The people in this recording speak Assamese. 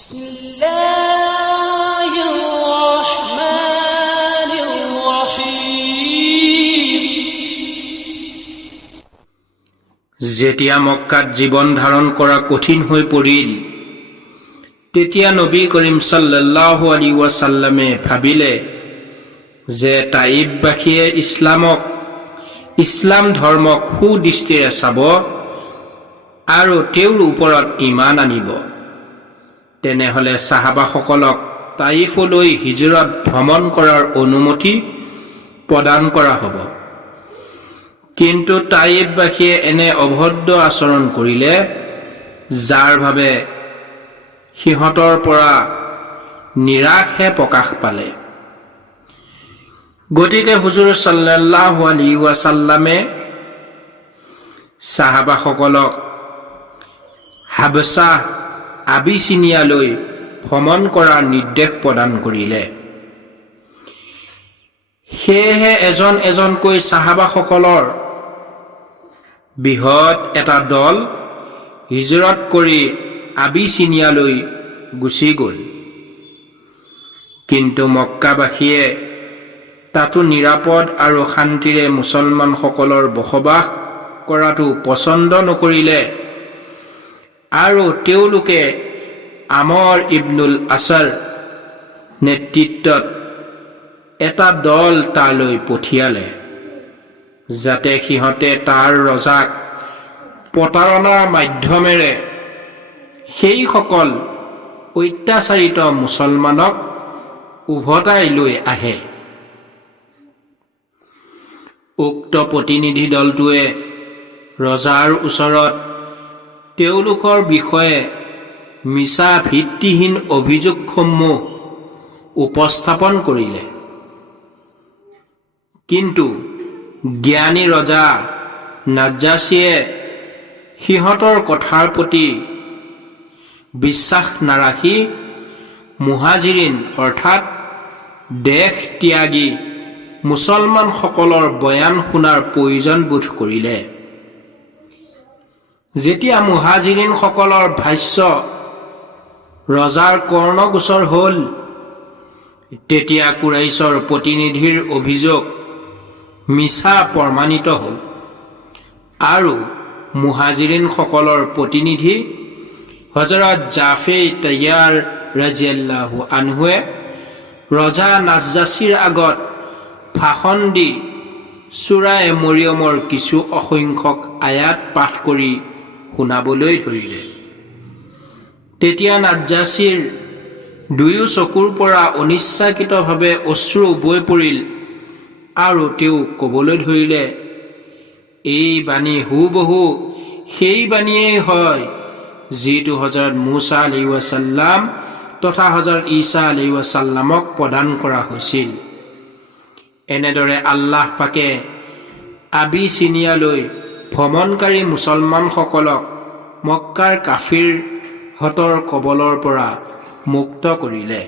بسم الله الرحمن الرحيم যেতিয়া মক্কাত জীৱন ধাৰণ কৰা কঠিন হৈ পৰিল তেতিয়া নবী কৰিম সাল্লাল্লাহু আলাইহি ওয়াসাল্লামে ভাবিলে যে তাইববাসীয়ে ইছলাম ধৰ্মক সুদৃষ্টিৰে চাব আৰু তেওঁৰ ওপৰত ঈমান আনিব। তেনেহলে সাহাবাসকলক তাইফলৈ হিজৰত ভ্ৰমণ কৰাৰ অনুমতি প্ৰদান কৰা হ'ব। কিন্তু তাইববাসীয়ে এনে অভদ্ৰ আচৰণ কৰিলে যাৰ বাবে সিহঁতৰ পৰা নিৰাশে প্ৰকাশ পালে। গতিকে হুজুৰ সাল্লাল্লাহু আলাইহি ওয়াসাল্লামে সাহাবাসকলক হাবশা আবিচিনিয়ালৈ ভ্ৰমণ কৰাৰ নিৰ্দেশ প্ৰদান কৰিলে। সেয়েহে এজন এজনকৈ সাহাবাসকলৰ বৃহৎ এটা দল হিজৰত কৰি আবিচিনিয়ালৈ গুচি গ'ল। কিন্তু মক্কাবাসীয়ে তাতো নিৰাপদ আৰু শান্তিৰে মুছলমানসকলৰ বসবাস কৰাটো পছন্দ নকৰিলে আৰু তেওঁলোকে আমৰ ইবনুল আছৰ নেতৃত্বত এটা দল তালৈ পঠিয়ালে যাতে সিহঁতে তাৰ ৰজাক প্ৰতাৰণাৰ মাধ্যমেৰে সেইসকল অত্যাচাৰিত মুছলমানক উভতাই লৈ আহে। উক্ত প্ৰতিনিধি দলটোৱে ৰজাৰ ওচৰত তেওঁলোকৰ বিষয়ে মিছা ভিত্তিহীন অভিযোগসমূহ উপস্থাপন কৰিলে। কিন্তু জ্ঞানী ৰজা নাজ্জাশীয়ে সিহঁতৰ কথাৰ প্ৰতি বিশ্বাস নাৰাখি মুহাজিৰিন অৰ্থাৎ দেশ ত্যাগী মুছলমানসকলৰ বয়ান শুনাৰ প্ৰয়োজন বোধ কৰিলে। যেতিয়া মুহাজিৰিনসকলৰ ভাষ্য ৰজাৰ কৰ্ণগোচৰ হ'ল, তেতিয়া কুৰাইশৰ প্ৰতিনিধিৰ অভিযোগ মিছা প্ৰমাণিত হ'ল আৰু মুহাজিৰিনসকলৰ প্ৰতিনিধি হযৰত জাফে তায়াৰ ৰাদিয়াল্লাহু আনহুৱে ৰজা নাজ্জাশীৰ আগত ভাষণ দি সূৰাই মৰিয়মৰ কিছু অসংখ্যক আয়াত পাঠ কৰি শুনাবলৈ ধৰিলে। তেতিয়া নাজ্জাশীৰ দুয়ো চকুৰ পৰা অনিচ্ছাকৃতভাৱে অশ্ৰু বৈ পৰিল আৰু তেওঁ ক'বলৈ ধৰিলে, এই বাণী হুবহু সেই বাণীয়েই হয় যিটো হযৰত মুছা আলাইহিছ সালাম তথা হযৰত ঈসা আলাইহিছ সালামক প্ৰদান কৰা হৈছিল। এনেদৰে আল্লাহ পাকে আবিচিনিয়ালৈ ভ্ৰমণকাৰী মুছলমানসকলক মক্কাৰ কাফিৰহঁতৰ কবলৰ পৰা মুক্ত কৰিলে।